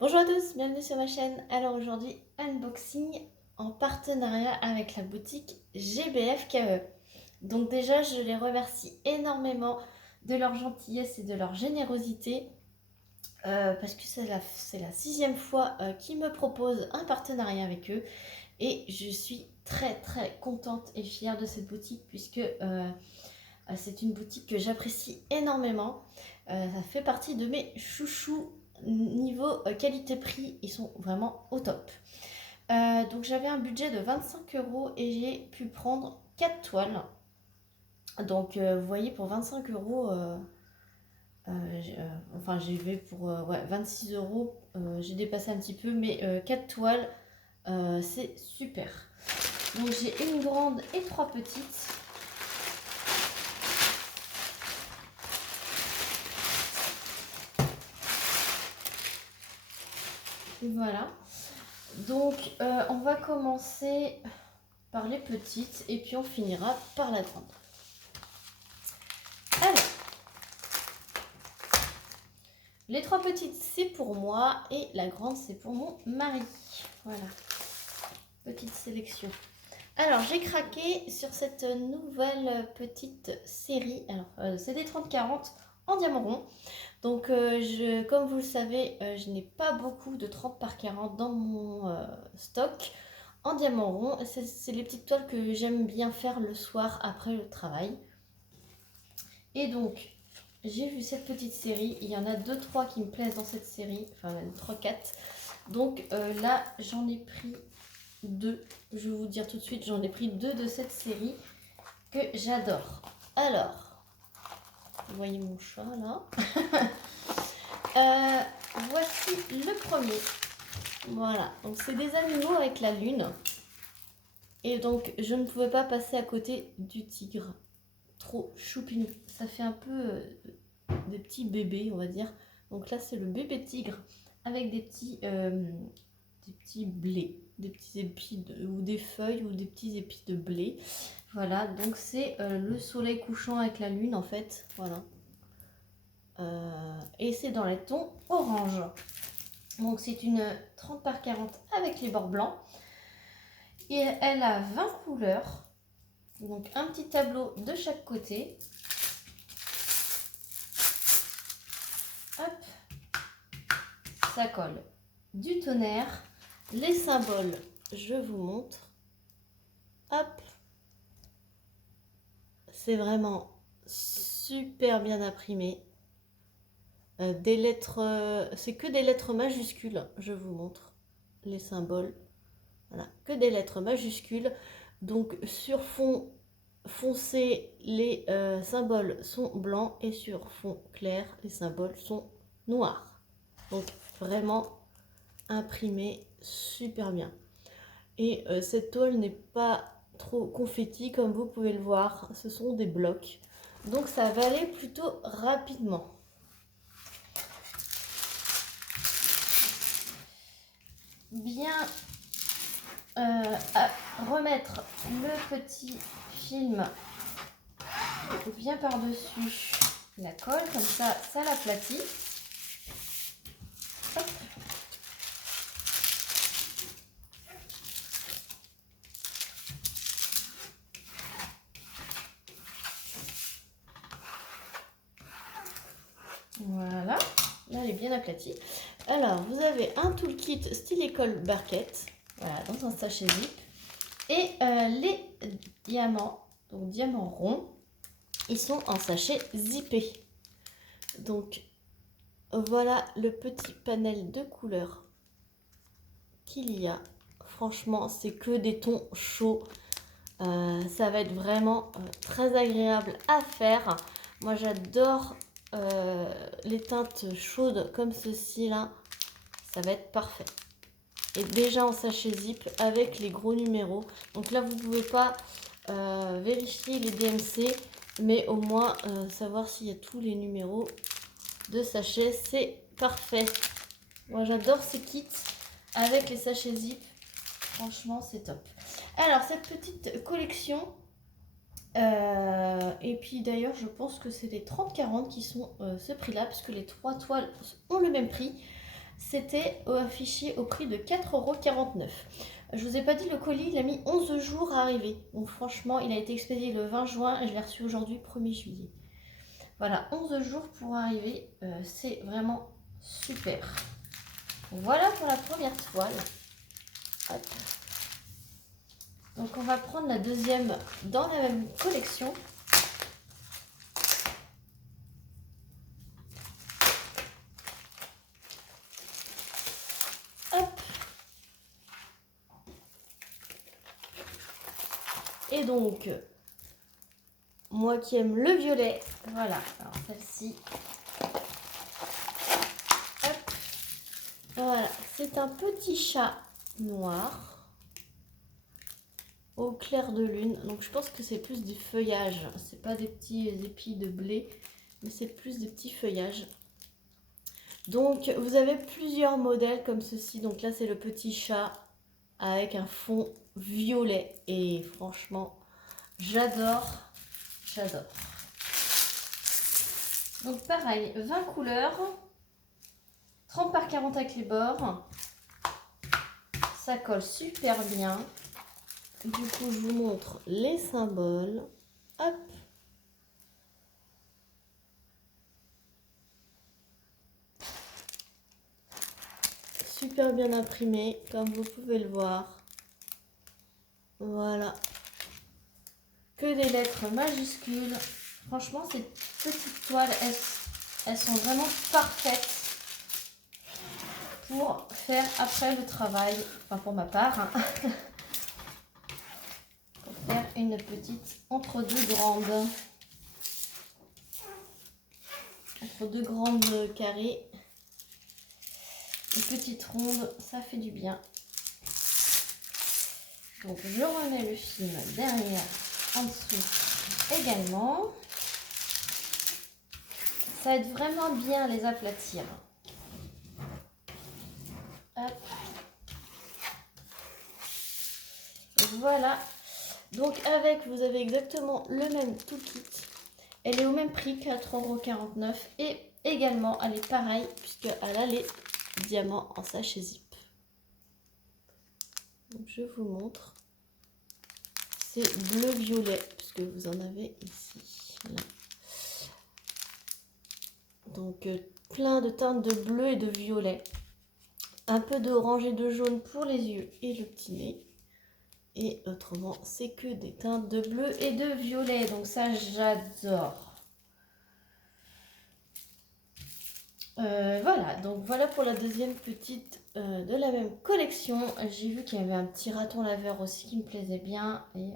Bonjour à tous, bienvenue sur ma chaîne. Alors aujourd'hui, unboxing en partenariat avec la boutique GBF KE. Donc déjà, je les remercie énormément de leur gentillesse et de leur générosité parce que c'est la 6e fois qu'ils me proposent un partenariat avec eux et je suis très contente et fière de cette boutique puisque c'est une boutique que j'apprécie énormément. Ça fait partie de mes chouchous niveau qualité-prix. Ils sont vraiment au top. Donc j'avais un budget de 25 € et j'ai pu prendre 4 toiles. Donc vous voyez, pour 25 €, enfin j'y vais pour ouais, 26 €. J'ai dépassé un petit peu, mais 4 toiles, c'est super. Donc j'ai une grande et 3 petites. Voilà. Donc on va commencer par les petites et puis on finira par la grande. Alors, les 3 petites c'est pour moi et la grande c'est pour mon mari. Voilà, petite sélection. Alors j'ai craqué sur cette nouvelle petite série. Alors c'est des 30-40 en diamant rond. Donc comme vous le savez, je n'ai pas beaucoup de 30 par 40 dans mon stock en diamant rond. C'est les petites toiles que j'aime bien faire le soir après le travail. Et donc j'ai vu cette petite série. Il y en a 2-3 qui me plaisent dans cette série. Enfin 3-4. Donc là j'en ai pris 2. Je vais vous dire tout de suite, j'en ai pris 2 de cette série que j'adore. Alors, vous voyez mon chat là. Voici le premier. Voilà, donc c'est des animaux avec la lune. Et donc je ne pouvais pas passer à côté du tigre. Trop choupinou. Ça fait un peu des petits bébés, on va dire. Donc là c'est le bébé tigre avec des petits blés, des petits épis ou des feuilles ou des petits épis de blé. Voilà, donc c'est le soleil couchant avec la lune en fait. Voilà. Et c'est dans les tons orange. Donc c'est une 30 par 40 avec les bords blancs. Et elle a 20 couleurs. Donc un petit tableau de chaque côté. Hop. Ça colle du tonnerre. Les symboles, je vous montre. Hop. C'est vraiment super bien imprimé. Des lettres, c'est que des lettres majuscules, je vous montre les symboles. Voilà, que des lettres majuscules. Donc sur fond foncé, les symboles sont blancs et sur fond clair, les symboles sont noirs. Donc vraiment imprimé super bien. Et cette toile n'est pas trop confetti comme vous pouvez le voir, ce sont des blocs. Donc ça va aller plutôt rapidement. Bien à remettre le petit film bien par-dessus la colle, comme ça l'aplatit. Voilà, là elle est bien aplatie. Alors vous avez un toolkit style école barquette, voilà, dans un sachet zip. Et les diamants, donc diamants ronds, ils sont en sachet zippé. Donc voilà le petit panel de couleurs qu'il y a. Franchement, c'est que des tons chauds. Ça va être vraiment très agréable à faire. Moi, j'adore les teintes chaudes comme ceci là. Ça va être parfait. Et déjà en sachet zip avec les gros numéros. Donc là, vous ne pouvez pas vérifier les DMC, mais au moins savoir s'il y a tous les numéros de sachets. C'est parfait. Moi, j'adore ces kits avec les sachets zip. Franchement, c'est top. Alors, cette petite collection, et puis d'ailleurs, je pense que c'est les 30-40 qui sont ce prix-là, parce que les 3 toiles ont le même prix. c'était affiché au prix de 4,49 €. Je vous ai pas dit, le colis, il a mis 11 jours à arriver. Donc franchement, il a été expédié le 20 juin et je l'ai reçu aujourd'hui, 1er juillet. Voilà, 11 jours pour arriver. C'est vraiment super. Voilà pour la première toile. Hop. Donc on va prendre la deuxième dans la même collection. Hop. Et donc, moi qui aime le violet, voilà. Alors celle-ci. Hop. Voilà, c'est un petit chat noir au clair de lune. Donc je pense que c'est plus des feuillages. C'est pas des petits épis de blé, mais c'est plus des petits feuillages. Donc vous avez plusieurs modèles comme ceci. Donc là c'est le petit chat avec un fond violet. Et franchement, j'adore. J'adore. Donc pareil, 20 couleurs. 30 par 40 avec les bords. Ça colle super bien. Du coup, je vous montre les symboles. Hop. Super bien imprimé, comme vous pouvez le voir. Voilà. Que des lettres majuscules. Franchement, ces petites toiles, elles sont vraiment parfaites pour faire après le travail. Enfin, pour ma part. Hein. Pour faire une petite entre deux grandes. Entre deux grandes carrés. Une petite ronde, ça fait du bien. Donc je remets le film derrière, en dessous également. Ça aide vraiment bien à les aplatir. Hop. Voilà. Donc avec, vous avez exactement le même toolkit. Elle est au même prix, 4,49 €. Et également, elle est pareille, puisqu'elle a les diamants en sachet zip. Donc je vous montre. C'est bleu-violet, puisque vous en avez ici. Voilà. Donc plein de teintes de bleu et de violet. Un peu d'orange et de jaune pour les yeux et le petit nez. Et autrement, c'est que des teintes de bleu et de violet. Donc ça, j'adore. Voilà, donc voilà pour la deuxième petite de la même collection. J'ai vu qu'il y avait un petit raton laveur aussi qui me plaisait bien. Et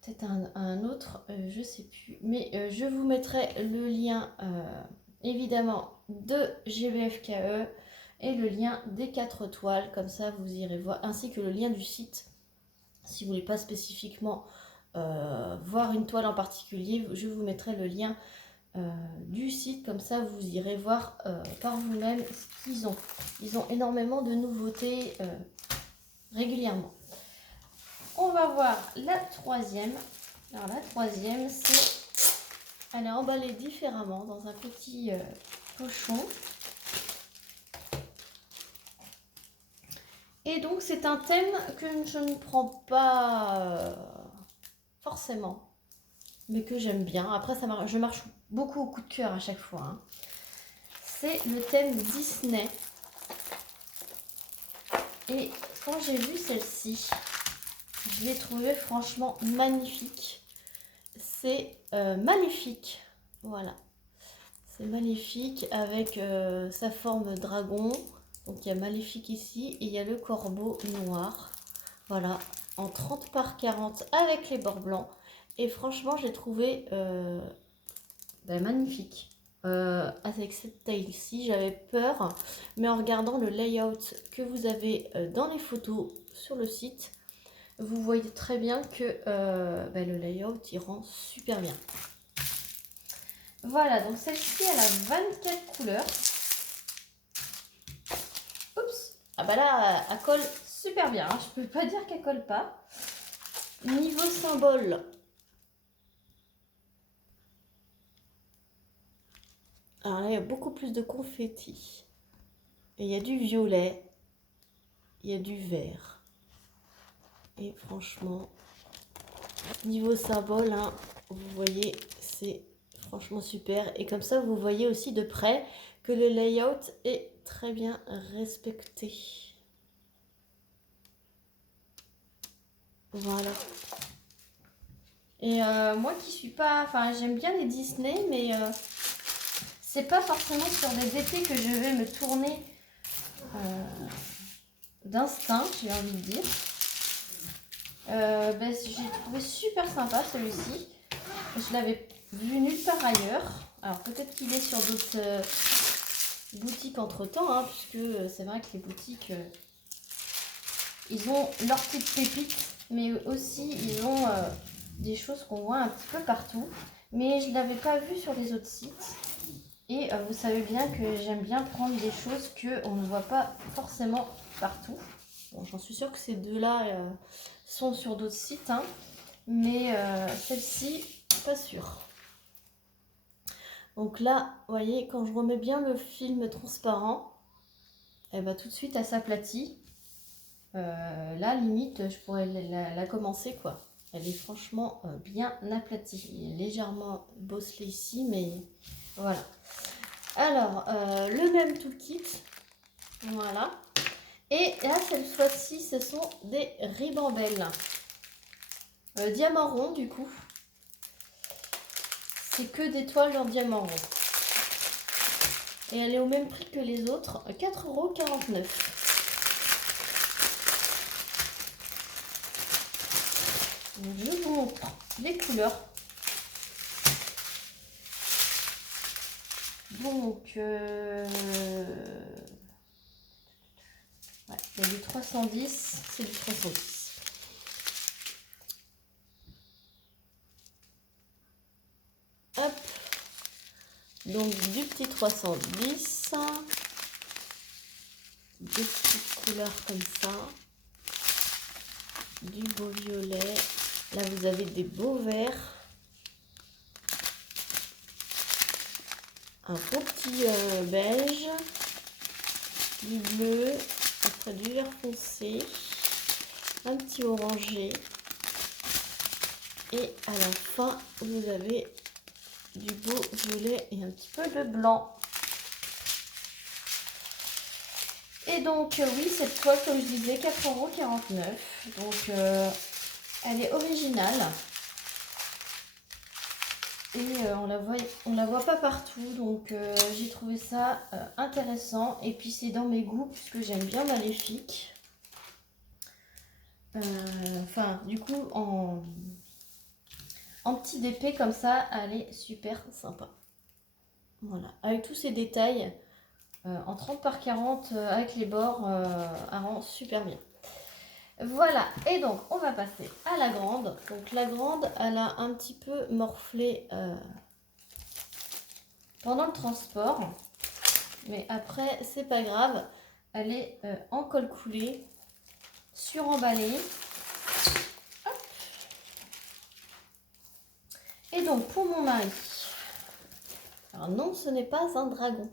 peut-être un autre, je sais plus. Mais je vous mettrai le lien évidemment de GBFKE et le lien des 4 toiles. Comme ça, vous irez voir. Ainsi que le lien du site. Si vous ne voulez pas spécifiquement voir une toile en particulier, je vous mettrai le lien du site, comme ça vous irez voir par vous-même ce qu'ils ont. Ils ont énormément de nouveautés régulièrement. On va voir la troisième. Alors la troisième, elle est emballée différemment dans un petit pochon. Et donc c'est un thème que je ne prends pas forcément, mais que j'aime bien. Après, je marche beaucoup au coup de cœur à chaque fois. Hein. C'est le thème Disney. Et quand j'ai vu celle-ci, je l'ai trouvée franchement magnifique. C'est Maléfique. Voilà. C'est Maléfique avec sa forme dragon. Donc il y a Maléfique ici et il y a le corbeau noir. Voilà. En 30 par 40 avec les bords blancs. Et franchement, j'ai trouvé magnifique. Avec cette taille-ci, j'avais peur. Mais en regardant le layout que vous avez dans les photos sur le site, vous voyez très bien que le layout, il rend super bien. Voilà, donc celle-ci, elle a 24 couleurs. Oups! Ah bah là, elle colle super bien. Hein. Je peux pas dire qu'elle colle pas. Niveau symbole, alors là, il y a beaucoup plus de confetti. Et il y a du violet. Il y a du vert. Et franchement, niveau symbole, hein, vous voyez, c'est franchement super. Et comme ça, vous voyez aussi de près que le layout est très bien respecté. Voilà. Et moi qui suis pas... Enfin, j'aime bien les Disney, mais c'est pas forcément sur des DP que je vais me tourner d'instinct, j'ai envie de dire. J'ai trouvé super sympa celui-ci. Je l'avais vu nulle part ailleurs. Alors peut-être qu'il est sur d'autres boutiques entre temps, hein, puisque c'est vrai que les boutiques, ils ont leurs petites pépites, mais aussi ils ont des choses qu'on voit un petit peu partout. Mais je ne l'avais pas vu sur les autres sites. Et vous savez bien que j'aime bien prendre des choses qu'on ne voit pas forcément partout. Bon, j'en suis sûre que ces deux-là sont sur d'autres sites, hein, mais celle-ci, pas sûre. Donc là, vous voyez, quand je remets bien le film transparent, elle va tout de suite, elle s'aplatit. Là, limite, je pourrais la commencer, quoi. Elle est franchement bien aplatie. Il est légèrement bosselé ici, mais voilà. Alors, le même toolkit, voilà. Et là, cette fois-ci, ce sont des ribambelles. Diamant rond, du coup. C'est que des toiles en diamant rond. Et elle est au même prix que les autres, 4,49 €. Je vous montre les couleurs. Donc, ouais, il y a du 310, c'est du 310. Hop, donc du petit 310, des petites couleurs comme ça, du beau violet, là vous avez des beaux verts, un beau petit beige, du bleu, après du vert foncé, un petit orangé, et à la fin vous avez du beau violet et un petit peu de blanc. Et donc oui, cette toile, comme je disais, 4,49 €. Donc elle est originale. Et on la voit pas partout, donc j'ai trouvé ça intéressant. Et puis c'est dans mes goûts, puisque j'aime bien Maléfique. Enfin, du coup, en petit DP comme ça, elle est super sympa. Voilà, avec tous ces détails, en 30 par 40, avec les bords, elle rend super bien. Voilà, et donc on va passer à la grande. Donc la grande, elle a un petit peu morflé pendant le transport, mais après c'est pas grave, elle est en colle coulé, suremballée. Hop. Et donc pour mon mari, alors non, ce n'est pas un dragon.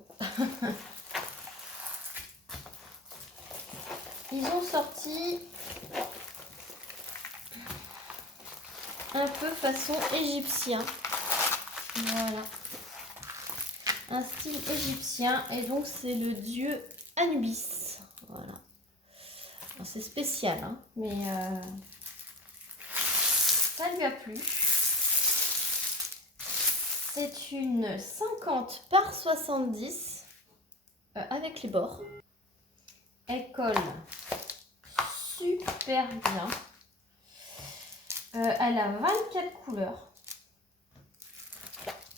Ils ont sorti un peu façon égyptien, voilà, un style égyptien, et donc c'est le dieu Anubis, voilà. C'est spécial, hein, mais ça lui a plu. C'est une 50 par 70 avec les bords. Elle colle super bien. Elle a 24 couleurs.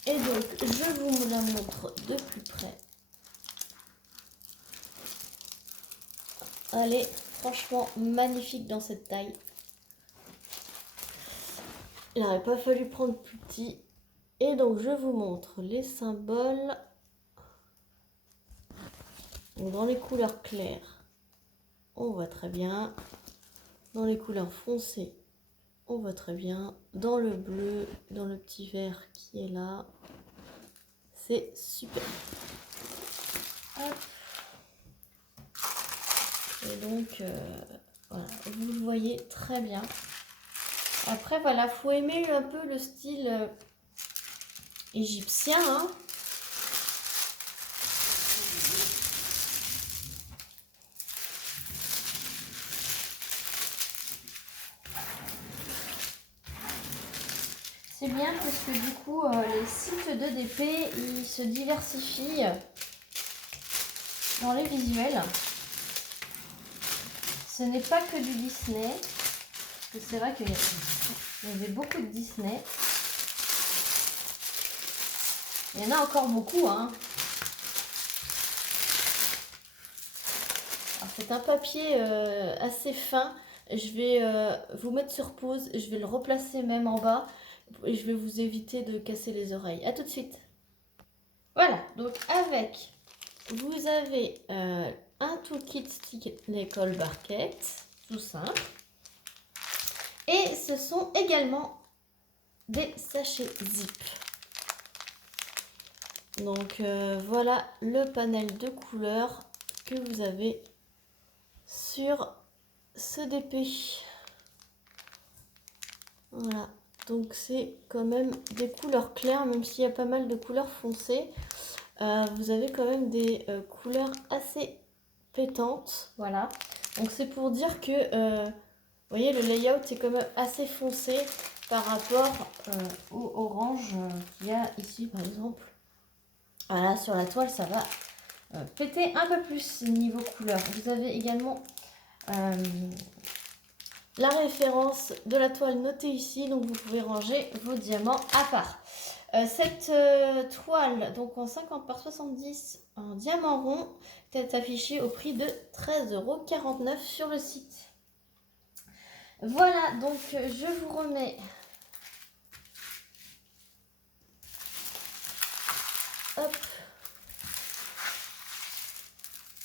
Et donc, je vous la montre de plus près. Elle est franchement magnifique dans cette taille. Il n'aurait pas fallu prendre plus petit. Et donc, je vous montre les symboles. Donc, dans les couleurs claires, on voit très bien. Dans les couleurs foncées, on voit très bien. Dans le bleu, dans le petit vert qui est là, c'est super. Hop. donc, voilà, vous le voyez très bien. Après, voilà, faut aimer un peu le style égyptien, hein. C'est bien parce que du coup, les sites de DP, ils se diversifient dans les visuels. Ce n'est pas que du Disney. C'est vrai qu'il y avait beaucoup de Disney. Il y en a encore beaucoup, hein. C'est un papier assez fin. Je vais vous mettre sur pause. Je vais le replacer même en bas. Et je vais vous éviter de casser les oreilles. A tout de suite. Voilà, donc avec, vous avez un toolkit l'école Barquette, tout simple. Et ce sont également des sachets zip. Donc voilà le panel de couleurs que vous avez sur ce DP. Voilà, donc c'est quand même des couleurs claires, même s'il y a pas mal de couleurs foncées. Vous avez quand même des couleurs assez pétantes. Voilà, donc c'est pour dire que vous voyez, le layout est quand même assez foncé par rapport au orange qu'il y a ici par exemple. Voilà, sur la toile, ça va péter un peu plus niveau couleur. Vous avez également la référence de la toile notée ici, donc vous pouvez ranger vos diamants à part. Cette toile, donc en 50 par 70 en diamant rond, est affichée au prix de 13,49 € sur le site. Voilà, donc je vous remets hop,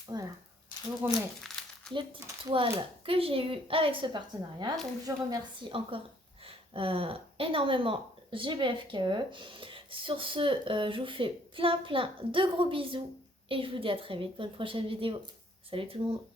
voilà, je vous remets les petites toiles que j'ai eues avec ce partenariat. Donc je remercie encore énormément GBFKE. Sur ce, je vous fais plein de gros bisous et je vous dis à très vite pour une prochaine vidéo. Salut tout le monde!